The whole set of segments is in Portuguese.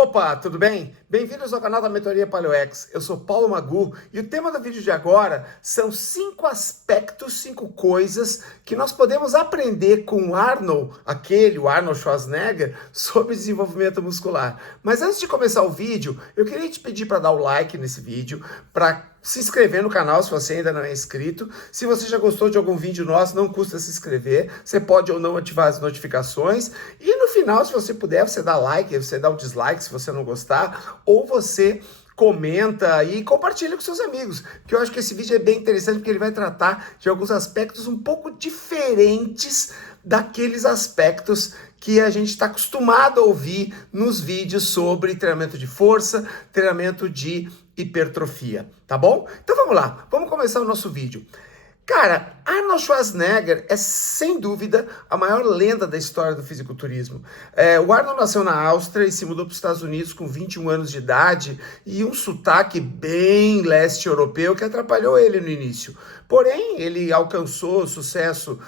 Opa, tudo bem? Bem-vindos ao canal da Mentoria PaleoX. Eu sou Paulo Magu e o tema do vídeo de agora são 5 aspectos, 5 coisas que nós podemos aprender com o Arnold Schwarzenegger, sobre desenvolvimento muscular. Mas antes de começar o vídeo, eu queria te pedir para dar o like nesse vídeo, para se inscrever no canal se você ainda não é inscrito. Se você já gostou de algum vídeo nosso, não custa se inscrever. Você pode ou não ativar as notificações. E no final, se você puder, você dá like, você dá o dislike se você não gostar, ou você comenta e compartilha com seus amigos, que eu acho que esse vídeo é bem interessante porque ele vai tratar de alguns aspectos um pouco diferentes daqueles aspectos que a gente está acostumado a ouvir nos vídeos sobre treinamento de força, treinamento de hipertrofia, tá bom? Então vamos lá, vamos começar o nosso vídeo. Cara, Arnold Schwarzenegger é, sem dúvida, a maior lenda da história do fisiculturismo. O Arnold nasceu na Áustria e se mudou para os Estados Unidos com 21 anos de idade e um sotaque bem leste europeu que atrapalhou ele no início. Porém, ele alcançou sucesso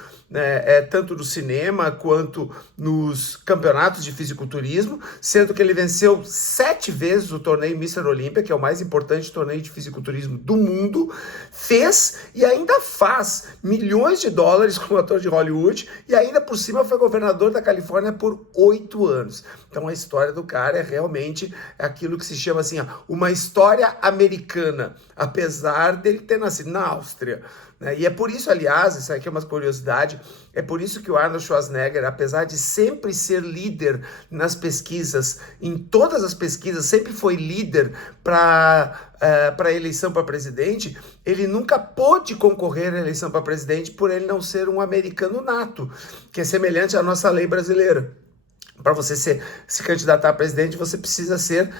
tanto no cinema quanto nos campeonatos de fisiculturismo, sendo que ele venceu 7 vezes o torneio Mr. Olympia, que é o mais importante torneio de fisiculturismo do mundo, fez e ainda faz milhões de dólares como ator de Hollywood e ainda por cima foi governador da Califórnia por 8 anos. Então a história do cara é realmente aquilo que se chama assim, uma história americana, apesar dele ter nascido na Áustria. E é por isso, aliás, isso aqui é uma curiosidade, é por isso que o Arnold Schwarzenegger, apesar de sempre ser líder nas pesquisas, em todas as pesquisas, sempre foi líder para a eleição para presidente, ele nunca pôde concorrer à eleição para presidente por ele não ser um americano nato, que é semelhante à nossa lei brasileira. Para você se candidatar a presidente, você precisa ser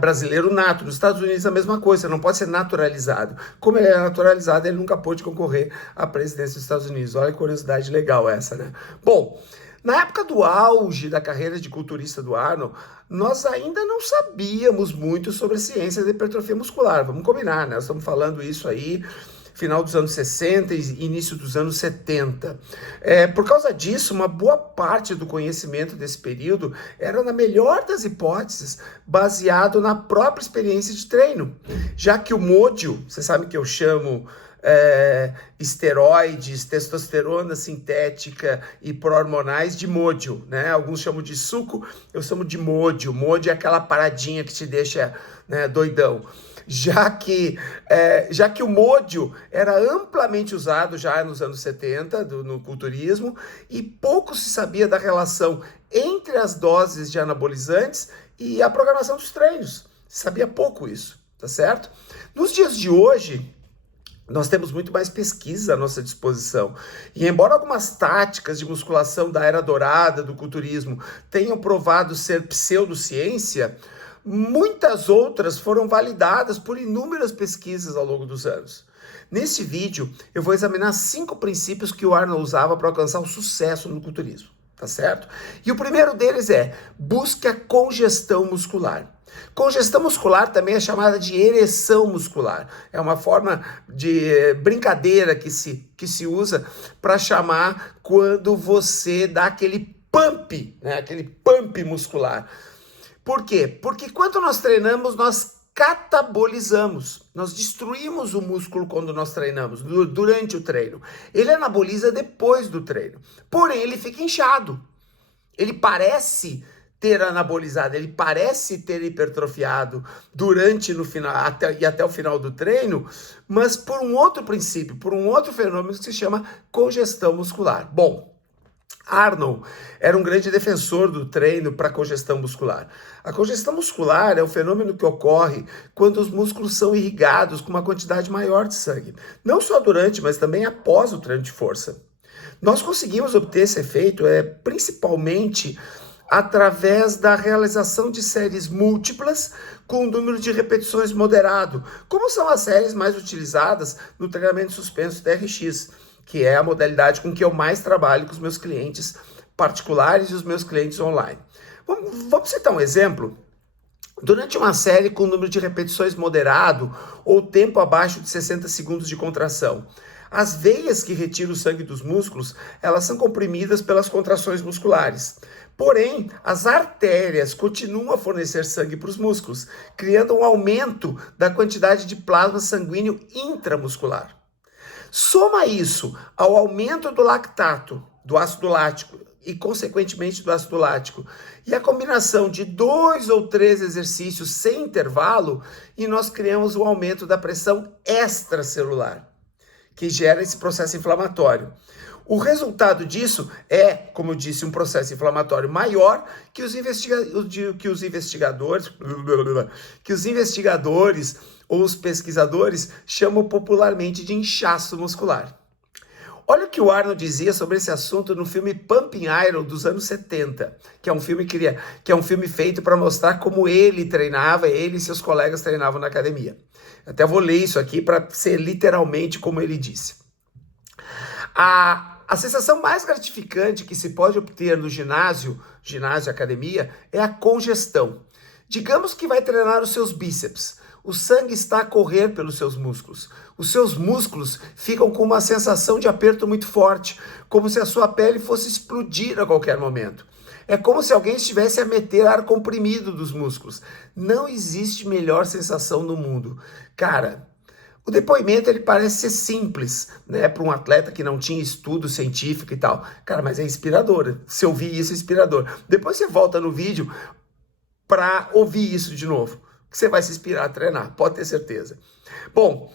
brasileiro nato. Nos Estados Unidos é a mesma coisa, você não pode ser naturalizado. Como ele é naturalizado, ele nunca pôde concorrer à presidência dos Estados Unidos. Olha que curiosidade legal essa, né? Bom, na época do auge da carreira de culturista do Arnold, nós ainda não sabíamos muito sobre a ciência da hipertrofia muscular. Vamos combinar, né? Nós estamos falando isso aí final dos anos 60 e início dos anos 70. Por causa disso, uma boa parte do conhecimento desse período era, na melhor das hipóteses, baseado na própria experiência de treino, já que o MODIO, você sabe que eu chamo esteroides, testosterona sintética e pró-hormonais de MODIO, né? Alguns chamam de suco, eu chamo de MODIO. MODIO é aquela paradinha que te deixa, né, doidão. Já que o MODIO era amplamente usado já nos anos 70 no culturismo e pouco se sabia da relação entre as doses de anabolizantes e a programação dos treinos. Se sabia pouco isso, tá certo? Nos dias de hoje, nós temos muito mais pesquisa à nossa disposição. E embora algumas táticas de musculação da era dourada do culturismo tenham provado ser pseudociência, muitas outras foram validadas por inúmeras pesquisas ao longo dos anos. Neste vídeo, eu vou examinar 5 princípios que o Arnold usava para alcançar o sucesso no culturismo, tá certo? E o primeiro deles é: busque a congestão muscular. Congestão muscular também é chamada de ereção muscular. É uma forma de brincadeira que se usa para chamar quando você dá aquele pump, né? Aquele pump muscular. Por quê? Porque quando nós treinamos, nós catabolizamos, nós destruímos o músculo quando nós treinamos, durante o treino. Ele anaboliza depois do treino, porém ele fica inchado. Ele parece ter anabolizado, ele parece ter hipertrofiado no final, até o final do treino, mas por um outro princípio, por um outro fenômeno que se chama congestão muscular. Bom, Arnold era um grande defensor do treino para congestão muscular. A congestão muscular é um fenômeno que ocorre quando os músculos são irrigados com uma quantidade maior de sangue, não só durante, mas também após o treino de força. Nós conseguimos obter esse efeito principalmente através da realização de séries múltiplas com um número de repetições moderado, como são as séries mais utilizadas no treinamento suspenso TRX, que é a modalidade com que eu mais trabalho com os meus clientes particulares e os meus clientes online. Vamos citar um exemplo? Durante uma série com número de repetições moderado ou tempo abaixo de 60 segundos de contração, As veias que retiram o sangue dos músculos, elas são comprimidas pelas contrações musculares. Porém, as artérias continuam a fornecer sangue para os músculos, criando um aumento da quantidade de plasma sanguíneo intramuscular. Soma isso ao aumento do lactato, do ácido lático e, consequentemente, do ácido lático, e a combinação de 2 ou 3 exercícios sem intervalo, e nós criamos um aumento da pressão extracelular, que gera esse processo inflamatório. O resultado disso é, como eu disse, um processo inflamatório maior que os investigadores ou os pesquisadores chamam popularmente de inchaço muscular. Olha o que o Arnold dizia sobre esse assunto no filme Pumping Iron dos anos 70, que é um filme feito para mostrar como ele treinava, ele e seus colegas treinavam na academia. Até vou ler isso aqui para ser literalmente como ele disse. A sensação mais gratificante que se pode obter no ginásio e academia, é a congestão. Digamos que vai treinar os seus bíceps. O sangue está a correr pelos seus músculos. Os seus músculos ficam com uma sensação de aperto muito forte, como se a sua pele fosse explodir a qualquer momento. É como se alguém estivesse a meter ar comprimido dos músculos. Não existe melhor sensação no mundo. Cara, o depoimento ele parece ser simples, né, para um atleta que não tinha estudo científico e tal. Cara, mas é inspirador. Se ouvir isso, é inspirador. Depois você volta no vídeo para ouvir isso de novo, que você vai se inspirar a treinar, pode ter certeza. Bom,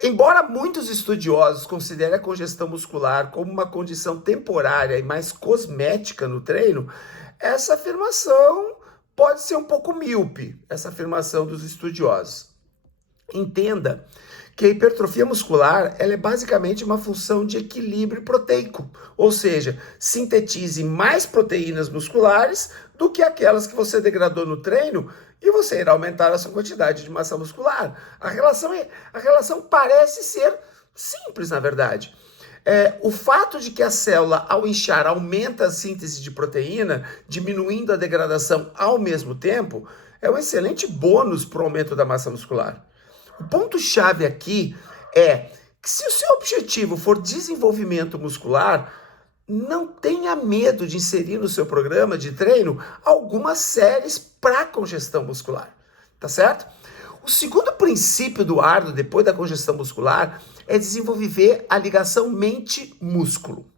embora muitos estudiosos considerem a congestão muscular como uma condição temporária e mais cosmética no treino, essa afirmação pode ser um pouco míope, essa afirmação dos estudiosos. Entenda que a hipertrofia muscular ela é basicamente uma função de equilíbrio proteico, ou seja, sintetize mais proteínas musculares do que aquelas que você degradou no treino e você irá aumentar a sua quantidade de massa muscular. A relação parece ser simples, na verdade. O fato de que a célula, ao inchar, aumenta a síntese de proteína, diminuindo a degradação ao mesmo tempo, é um excelente bônus para o aumento da massa muscular. O ponto-chave aqui é que se o seu objetivo for desenvolvimento muscular, não tenha medo de inserir no seu programa de treino algumas séries para congestão muscular, tá certo? O segundo princípio do Arnold, depois da congestão muscular, é desenvolver a ligação mente-músculo.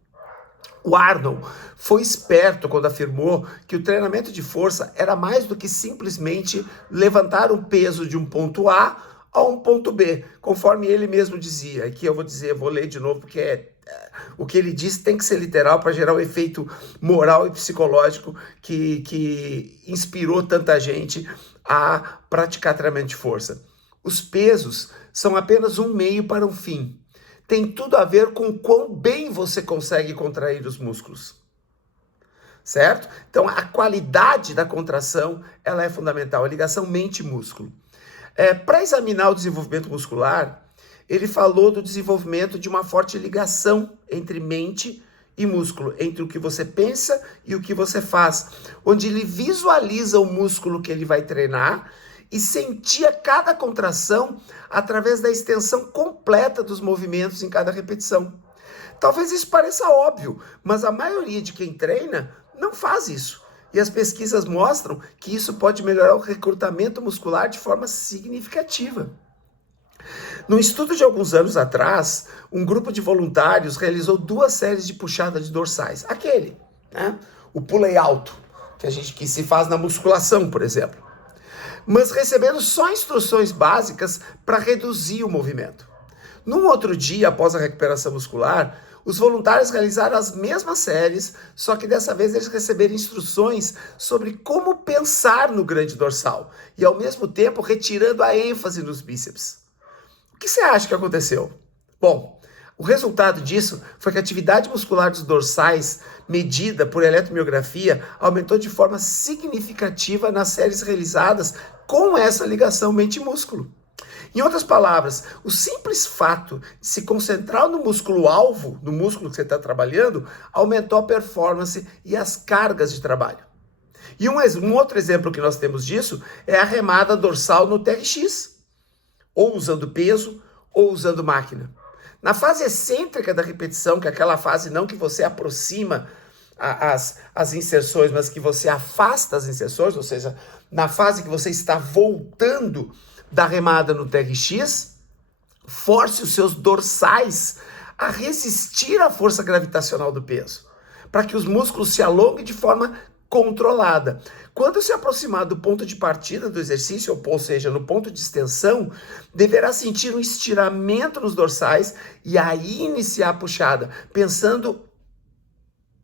O Arnold foi esperto quando afirmou que o treinamento de força era mais do que simplesmente levantar um peso de um ponto A a um ponto B, conforme ele mesmo dizia. Aqui eu vou ler de novo, porque o que ele disse tem que ser literal para gerar um efeito moral e psicológico que inspirou tanta gente a praticar treinamento de força. Os pesos são apenas um meio para um fim. Tem tudo a ver com quão bem você consegue contrair os músculos. Certo? Então, a qualidade da contração ela é fundamental, a ligação mente-músculo. Para examinar o desenvolvimento muscular, ele falou do desenvolvimento de uma forte ligação entre mente e músculo, entre o que você pensa e o que você faz, onde ele visualiza o músculo que ele vai treinar e sentia cada contração através da extensão completa dos movimentos em cada repetição. Talvez isso pareça óbvio, mas a maioria de quem treina não faz isso. E as pesquisas mostram que isso pode melhorar o recrutamento muscular de forma significativa. Num estudo de alguns anos atrás, um grupo de voluntários realizou 2 séries de puxada de dorsais. O pulley alto, que se faz na musculação, por exemplo. Mas recebendo só instruções básicas para reduzir o movimento. Num outro dia, após a recuperação muscular, os voluntários realizaram as mesmas séries, só que dessa vez eles receberam instruções sobre como pensar no grande dorsal e, ao mesmo tempo, retirando a ênfase nos bíceps. O que você acha que aconteceu? Bom, o resultado disso foi que a atividade muscular dos dorsais, medida por eletromiografia, aumentou de forma significativa nas séries realizadas com essa ligação mente-músculo. Em outras palavras, o simples fato de se concentrar no músculo-alvo, no músculo que você está trabalhando, aumentou a performance e as cargas de trabalho. E um outro exemplo que nós temos disso é a remada dorsal no TRX, ou usando peso, ou usando máquina. Na fase excêntrica da repetição, que é aquela fase não que você aproxima as inserções, mas que você afasta as inserções, ou seja, na fase que você está voltando da remada no TRX, force os seus dorsais a resistir à força gravitacional do peso, para que os músculos se alonguem de forma controlada. Quando se aproximar do ponto de partida do exercício, ou seja, no ponto de extensão, deverá sentir um estiramento nos dorsais e aí iniciar a puxada, pensando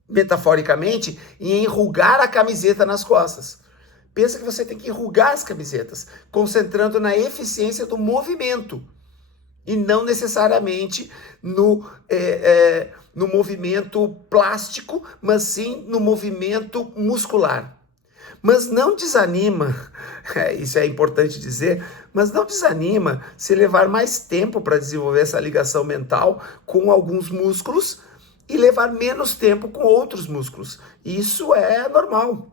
metaforicamente em enrugar a camiseta nas costas. Pensa que você tem que enrugar as camisetas, concentrando na eficiência do movimento e não necessariamente no movimento plástico, mas sim no movimento muscular. Mas não desanima, isso é importante dizer, mas não desanima se levar mais tempo para desenvolver essa ligação mental com alguns músculos e levar menos tempo com outros músculos. Isso é normal.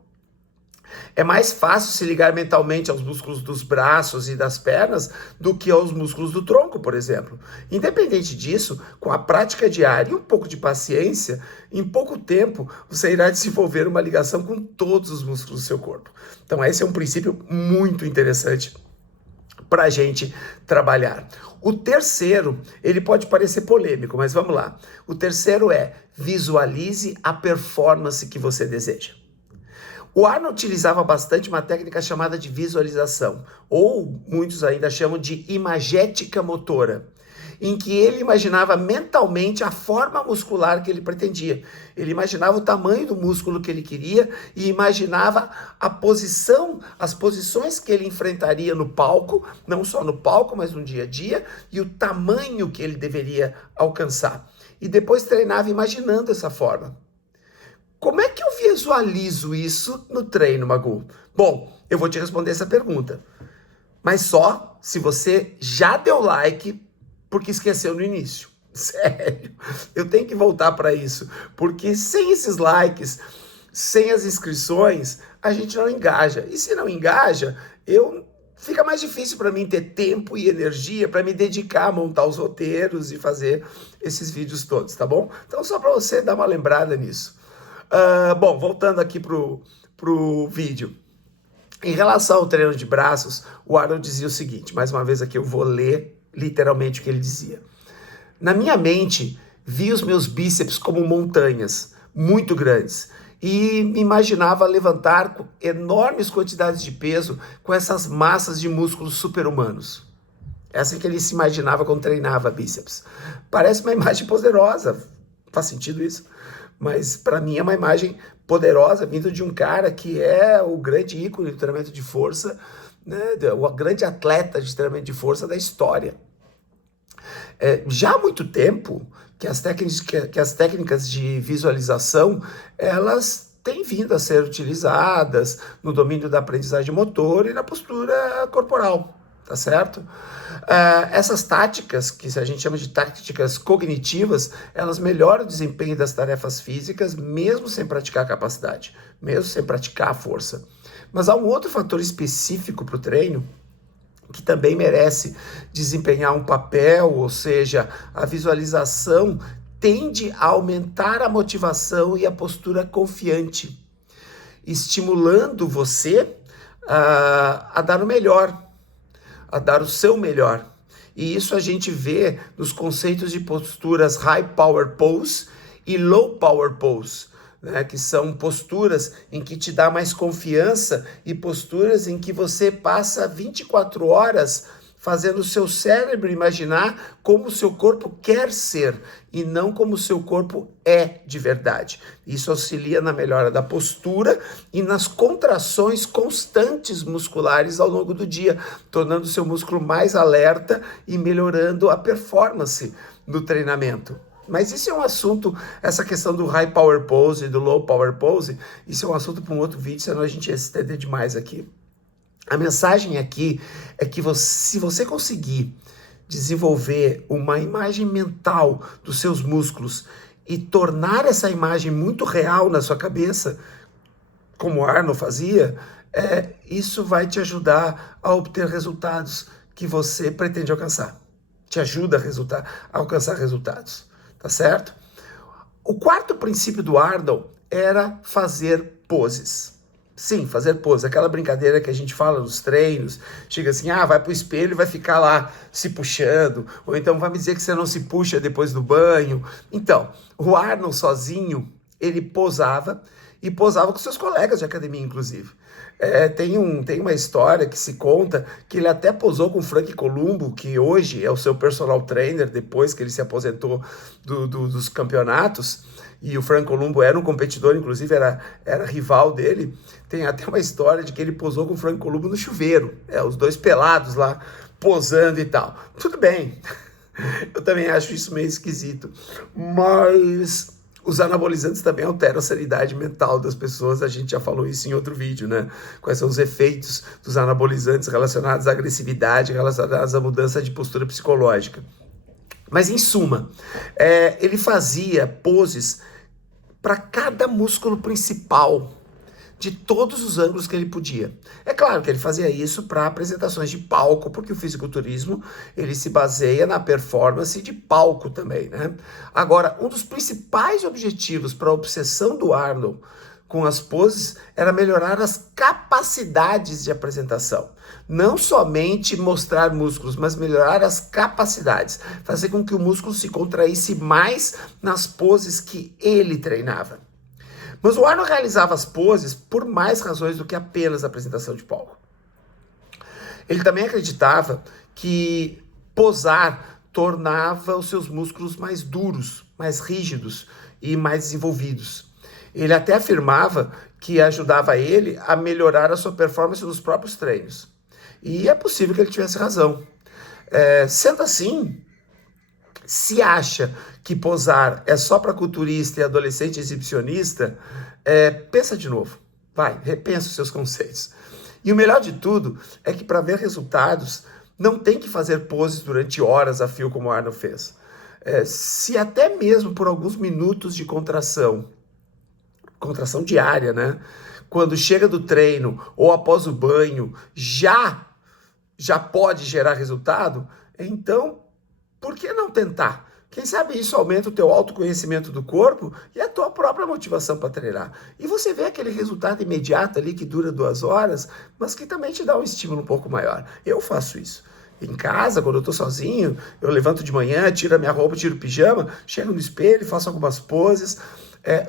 É mais fácil se ligar mentalmente aos músculos dos braços e das pernas do que aos músculos do tronco, por exemplo. Independente disso, com a prática diária e um pouco de paciência, em pouco tempo você irá desenvolver uma ligação com todos os músculos do seu corpo. Então esse é um princípio muito interessante para a gente trabalhar. O terceiro, ele pode parecer polêmico, mas vamos lá. O terceiro é: visualize a performance que você deseja. O Arnold utilizava bastante uma técnica chamada de visualização, ou muitos ainda chamam de imagética motora, em que ele imaginava mentalmente a forma muscular que ele pretendia. Ele imaginava o tamanho do músculo que ele queria e imaginava as posições que ele enfrentaria no palco, não só no palco, mas no dia a dia, e o tamanho que ele deveria alcançar. E depois treinava imaginando essa forma. Como é que eu visualizo isso no treino, Magu? Bom, eu vou te responder essa pergunta, mas só se você já deu like porque esqueceu no início. Sério, eu tenho que voltar para isso, porque sem esses likes, sem as inscrições, a gente não engaja. E se não engaja, fica mais difícil para mim ter tempo e energia para me dedicar a montar os roteiros e fazer esses vídeos todos, tá bom? Então só para você dar uma lembrada nisso. Bom, voltando aqui pro vídeo. Em relação ao treino de braços, o Arnold dizia o seguinte, mais uma vez aqui eu vou ler literalmente o que ele dizia. Na minha mente, vi os meus bíceps como montanhas, muito grandes, e me imaginava levantar enormes quantidades de peso com essas massas de músculos super-humanos. É assim que ele se imaginava quando treinava bíceps. Parece uma imagem poderosa, faz sentido isso? Mas para mim é uma imagem poderosa, vindo de um cara que é o grande ícone do treinamento de força, né, o grande atleta de treinamento de força da história. Já há muito tempo que as técnicas de visualização, elas têm vindo a ser utilizadas no domínio da aprendizagem motor e na postura corporal, tá certo? Essas táticas, que a gente chama de táticas cognitivas, elas melhoram o desempenho das tarefas físicas, mesmo sem praticar a capacidade, mesmo sem praticar a força. Mas há um outro fator específico para o treino, que também merece desempenhar um papel, ou seja, a visualização tende a aumentar a motivação e a postura confiante, estimulando você a dar o melhor, a dar o seu melhor. E isso a gente vê nos conceitos de posturas High Power Pose e Low Power Pose, né, que são posturas em que te dá mais confiança e posturas em que você passa 24 horas fazendo o seu cérebro imaginar como o seu corpo quer ser e não como o seu corpo é de verdade. Isso auxilia na melhora da postura e nas contrações constantes musculares ao longo do dia, tornando o seu músculo mais alerta e melhorando a performance no treinamento. Mas isso é um assunto, essa questão do High Power Pose e do Low Power Pose, isso é um assunto para um outro vídeo, senão a gente ia se estender demais aqui. A mensagem aqui é que se você conseguir desenvolver uma imagem mental dos seus músculos e tornar essa imagem muito real na sua cabeça, como o Arnold fazia, isso vai te ajudar a obter resultados que você pretende alcançar. te ajuda a alcançar resultados, tá certo? O quarto princípio do Arnold era fazer poses. Sim, fazer pose, aquela brincadeira que a gente fala nos treinos, chega assim, vai pro espelho e vai ficar lá se puxando, ou então vai me dizer que você não se puxa depois do banho. Então, o Arnold sozinho, ele posava, e posava com seus colegas de academia, inclusive. Tem uma história que se conta que ele até posou com o Frank Columbu, que hoje é o seu personal trainer, depois que ele se aposentou dos campeonatos, e o Frank Columbu era um competidor, inclusive era rival dele. Tem até uma história de que ele posou com o Frank Columbu no chuveiro, os dois pelados lá, posando e tal. Tudo bem, eu também acho isso meio esquisito, mas os anabolizantes também alteram a sanidade mental das pessoas, a gente já falou isso em outro vídeo, né? Quais são os efeitos dos anabolizantes relacionados à agressividade, relacionados à mudança de postura psicológica. Mas, em suma, ele fazia poses para cada músculo principal, de todos os ângulos que ele podia. É claro que ele fazia isso para apresentações de palco, porque o fisiculturismo ele se baseia na performance de palco também, né? Agora, um dos principais objetivos para a obsessão do Arnold com as poses era melhorar as capacidades de apresentação. Não somente mostrar músculos, mas melhorar as capacidades. Fazer com que o músculo se contraísse mais nas poses que ele treinava. Mas o Arnold realizava as poses por mais razões do que apenas a apresentação de palco. Ele também acreditava que posar tornava os seus músculos mais duros, mais rígidos e mais desenvolvidos. Ele até afirmava que ajudava ele a melhorar a sua performance nos próprios treinos. E é possível que ele tivesse razão. Sendo assim, se acha que posar é só para culturista e adolescente exibicionista, pensa de novo. Vai, repensa os seus conceitos. E o melhor de tudo é que para ver resultados, não tem que fazer poses durante horas a fio como o Arnold fez. Se até mesmo por alguns minutos de contração diária, né? Quando chega do treino ou após o banho, já pode gerar resultado, então por que não tentar? Quem sabe isso aumenta o teu autoconhecimento do corpo e a tua própria motivação para treinar. E você vê aquele resultado imediato ali que dura 2 horas, mas que também te dá um estímulo um pouco maior. Eu faço isso. Em casa, quando eu estou sozinho, eu levanto de manhã, tiro a minha roupa, tiro o pijama, chego no espelho, faço algumas poses,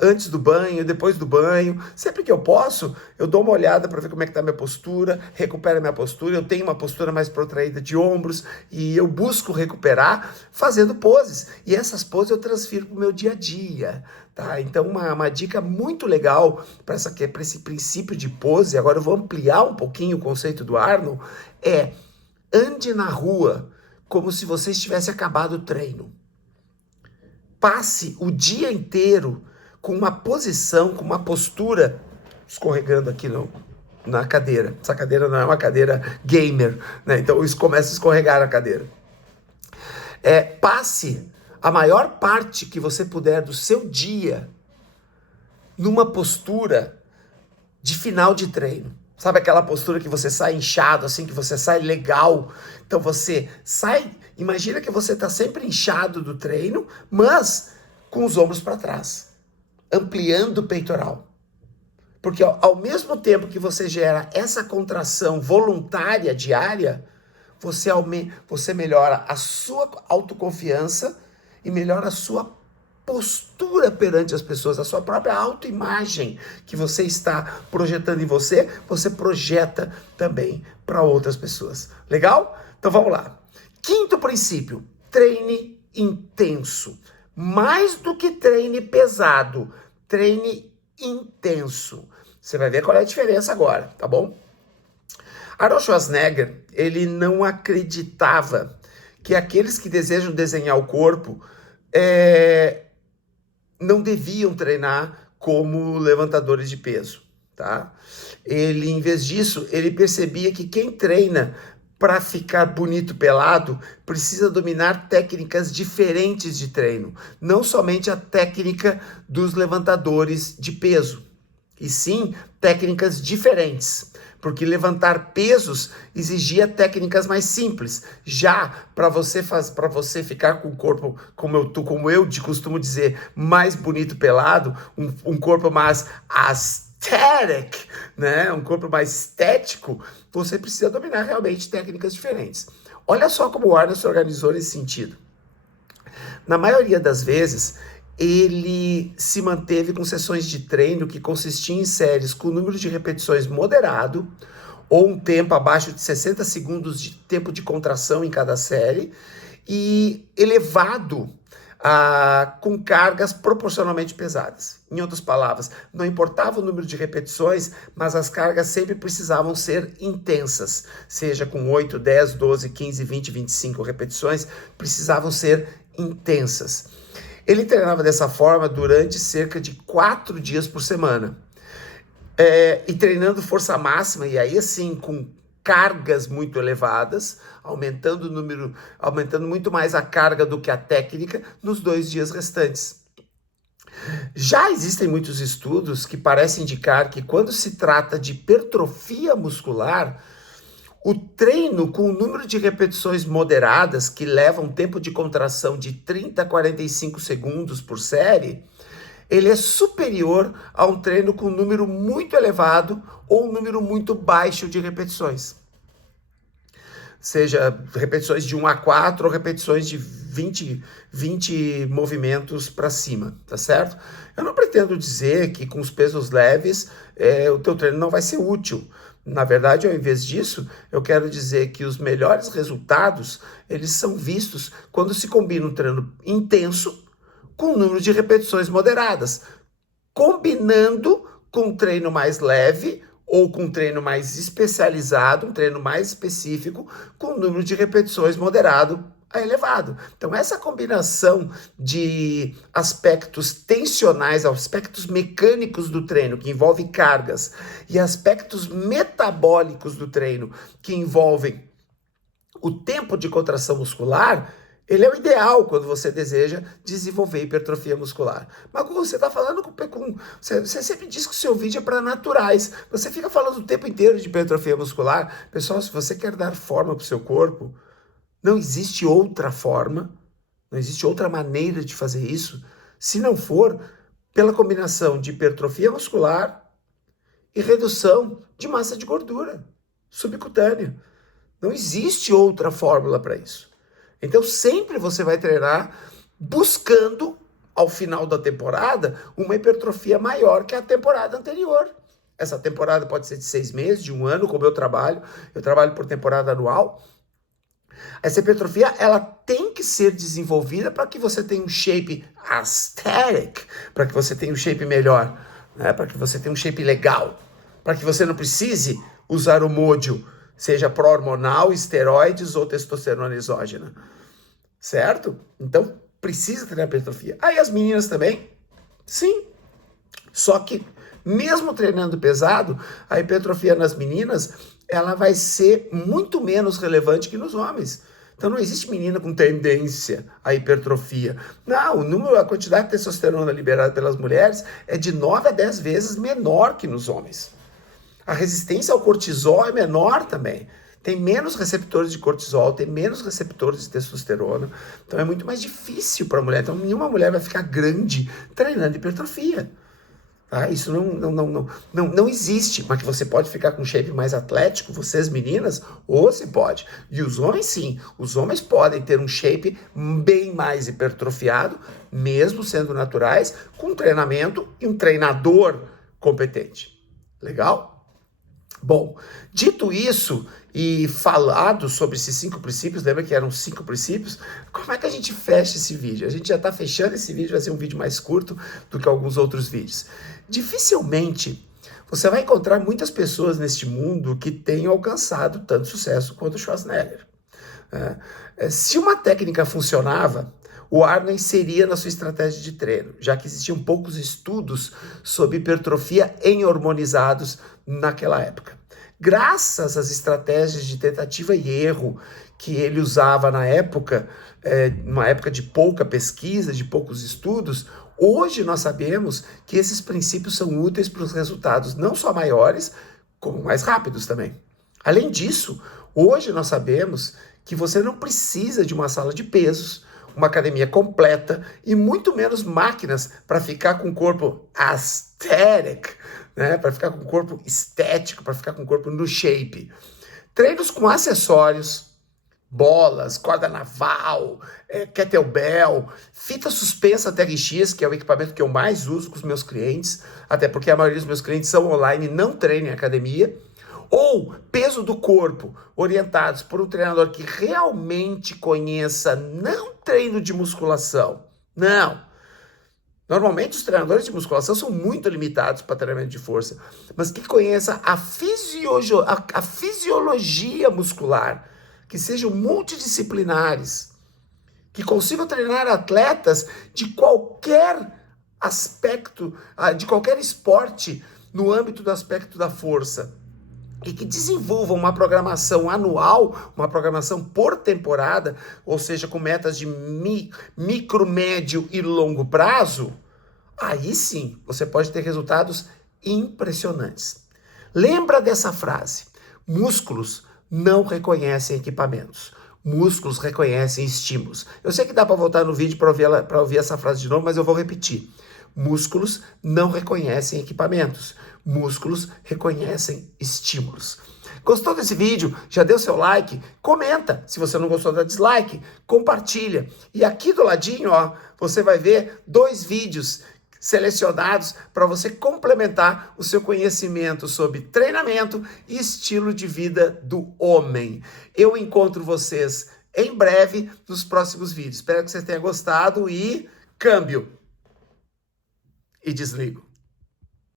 antes do banho, depois do banho. Sempre que eu posso, eu dou uma olhada para ver como é que está a minha postura, recupero a minha postura. Eu tenho uma postura mais protraída de ombros e eu busco recuperar fazendo poses. E essas poses eu transfiro para o meu dia a dia. Tá? Então, uma dica muito legal para esse princípio de pose, agora eu vou ampliar um pouquinho o conceito do Arnold, ande na rua como se você estivesse acabado o treino. Passe o dia inteiro com uma posição, com uma postura, escorregando aqui na cadeira. Essa cadeira não é uma cadeira gamer, né? Então isso começa a escorregar a cadeira. Passe a maior parte que você puder do seu dia numa postura de final de treino. Sabe aquela postura que você sai inchado, assim, que você sai legal? Então você sai, imagina que você está sempre inchado do treino, mas com os ombros para trás, ampliando o peitoral. Porque ao mesmo tempo que você gera essa contração voluntária diária, você melhora a sua autoconfiança e melhora a sua postura perante as pessoas, a sua própria autoimagem que você está projetando em você, você projeta também para outras pessoas. Legal? Então vamos lá. 5º princípio, treine intenso. Mais do que treine pesado, treine intenso. Você vai ver qual é a diferença agora, tá bom? Arnold Schwarzenegger, ele não acreditava que aqueles que desejam desenhar o corpo não deviam treinar como levantadores de peso, tá? Ele, em vez disso, ele percebia que quem treina para ficar bonito pelado precisa dominar técnicas diferentes de treino, não somente a técnica dos levantadores de peso, e sim técnicas diferentes. porque levantar pesos exigia técnicas mais simples. Já para você ficar com o corpo, como eu costumo dizer, mais bonito pelado, um corpo mais aesthetic, né? Um corpo mais estético, você precisa dominar realmente técnicas diferentes. Olha só como o Arnold se organizou nesse sentido. Na maioria das vezes, ele se manteve com sessões de treino que consistiam em séries com número de repetições moderado, ou um tempo abaixo de 60 segundos de tempo de contração em cada série, e elevado com cargas proporcionalmente pesadas. Em outras palavras, não importava o número de repetições, mas as cargas sempre precisavam ser intensas, seja com 8, 10, 12, 15, 20, 25 repetições, precisavam ser intensas. Ele treinava dessa forma durante cerca de 4 dias por semana. E treinando força máxima, e aí assim, com cargas muito elevadas, aumentando muito mais a carga do que a técnica nos 2 dias restantes. Já existem muitos estudos que parecem indicar que quando se trata de hipertrofia muscular, o treino com o número de repetições moderadas, que levam tempo de contração de 30 a 45 segundos por série, ele é superior a um treino com um número muito elevado ou um número muito baixo de repetições. Seja repetições de 1 a 4 ou repetições de 20 movimentos para cima, tá certo? Eu não pretendo dizer que com os pesos leves o teu treino não vai ser útil. Na verdade, ao invés disso, eu quero dizer que os melhores resultados, eles são vistos quando se combina um treino intenso com um número de repetições moderadas, combinando com um treino mais leve ou com um treino mais especializado, um treino mais específico, com um número de repetições moderado a elevado. Então, essa combinação de aspectos tensionais, aspectos mecânicos do treino, que envolve cargas, e aspectos metabólicos do treino, que envolvem o tempo de contração muscular, ele é o ideal quando você deseja desenvolver hipertrofia muscular. Mas quando você está falando você sempre diz que o seu vídeo é para naturais. Você fica falando o tempo inteiro de hipertrofia muscular. Pessoal, se você quer dar forma para o seu corpo, não existe outra forma, não existe outra maneira de fazer isso, se não for pela combinação de hipertrofia muscular e redução de massa de gordura subcutânea. Não existe outra fórmula para isso. Então, sempre você vai treinar buscando, ao final da temporada, uma hipertrofia maior que a temporada anterior. Essa temporada pode ser de 6 meses, de 1 ano, como eu trabalho por temporada anual. Essa hipertrofia, ela tem que ser desenvolvida para que você tenha um shape aesthetic, para que você tenha um shape melhor, né? Para que você tenha um shape legal, para que você não precise usar o módio, seja pró-hormonal, esteroides ou testosterona exógena, certo? Então, precisa treinar hipertrofia. Aí as meninas também, sim. Só que, mesmo treinando pesado, a hipertrofia nas meninas, ela vai ser muito menos relevante que nos homens. Então não existe menina com tendência à hipertrofia. Não, a quantidade de testosterona liberada pelas mulheres é de 9 a 10 vezes menor que nos homens. A resistência ao cortisol é menor também. Tem menos receptores de cortisol, tem menos receptores de testosterona. Então é muito mais difícil para a mulher. Então nenhuma mulher vai ficar grande treinando hipertrofia. Tá? Isso não existe, mas que você pode ficar com um shape mais atlético, vocês meninas, ou você pode. E os homens sim, os homens podem ter um shape bem mais hipertrofiado, mesmo sendo naturais, com treinamento e um treinador competente. Legal? Bom, dito isso e falado sobre esses 5 princípios, lembra que eram 5 princípios? Como é que a gente fecha esse vídeo? A gente já está fechando esse vídeo, vai ser um vídeo mais curto do que alguns outros vídeos. Dificilmente você vai encontrar muitas pessoas neste mundo que tenham alcançado tanto sucesso quanto o Schwarzenegger. Se uma técnica funcionava, o Arnold inseria na sua estratégia de treino, já que existiam poucos estudos sobre hipertrofia em hormonizados naquela época. Graças às estratégias de tentativa e erro que ele usava na época, numa época de pouca pesquisa, de poucos estudos, hoje nós sabemos que esses princípios são úteis para os resultados não só maiores, como mais rápidos também. Além disso, hoje nós sabemos que você não precisa de uma sala de pesos, uma academia completa e muito menos máquinas para ficar com o corpo aesthetic, né? Para ficar com o corpo estético, para ficar com o corpo no shape. Treinos com acessórios, bolas, corda naval, kettlebell, fita suspensa TRX, que é o equipamento que eu mais uso com os meus clientes, até porque a maioria dos meus clientes são online e não treinam em academia, ou peso do corpo, orientados por um treinador que realmente conheça, não treino de musculação, não. Normalmente os treinadores de musculação são muito limitados para treinamento de força, mas que conheça a fisiologia muscular, que sejam multidisciplinares, que consigam treinar atletas de qualquer aspecto, de qualquer esporte no âmbito do aspecto da força. E que desenvolvam uma programação anual, uma programação por temporada, ou seja, com metas de micro, médio e longo prazo, aí sim você pode ter resultados impressionantes. Lembra dessa frase: músculos não reconhecem equipamentos. Músculos reconhecem estímulos. Eu sei que dá para voltar no vídeo para ouvir essa frase de novo, mas eu vou repetir. Músculos não reconhecem equipamentos. Músculos reconhecem estímulos. Gostou desse vídeo? Já deu seu like? Comenta. Se você não gostou, dá dislike. Compartilha. E aqui do ladinho, ó, você vai ver 2 vídeos selecionados para você complementar o seu conhecimento sobre treinamento e estilo de vida do homem. Eu encontro vocês em breve nos próximos vídeos. Espero que vocês tenham gostado e câmbio. E desligo.